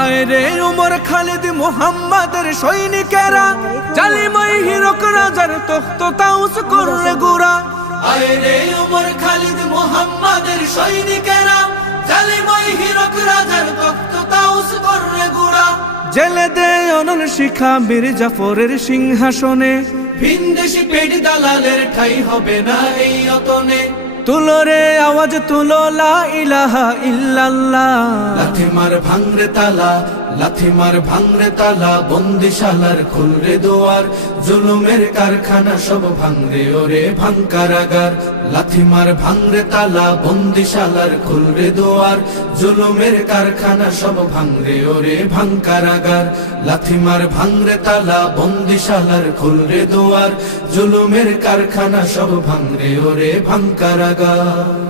আয় রে উমর খালিদ মুহাম্মাদের সৈনিকেরা, জালিমাই হিরক রাজার তখ্ত তাউস করলে গুড়া। আয় রে উমর খালিদ মুহাম্মাদের সৈনিকেরা, জালিমাই হিরক রাজার তখ্ত তাউস করলে গুড়া। জেলে দে অনল শিখা বীর জাফরের সিংহাসনে, ভিনদেশি পেট দালালের ঠাই হবে না এই অতনে। তুলো রে আওয়াজ তুলো লা ইলাহা ইল্লাল্লাহ। লাথি মার ভাঙরে তালা, লাথি মার ভাঙরে তালা, বন্দিশালার খুলরে দুয়ার, জুলুমের কারখানা সব ভাঙরে ওরে ভাঙ কারাগার। লাথি মার ভাঙরে তালা, বন্দিশালার খুলরে দুয়ার, জুলুমের কারখানা সব ভাঙরে ওরে ভাঙ কারাগার। লাথি মার ভাঙরে তালা, বন্দিশালার খুলরে দুয়ার, জুলুমের কারখানা সব ভাঙরে ওরে ভাঙ কারাগার।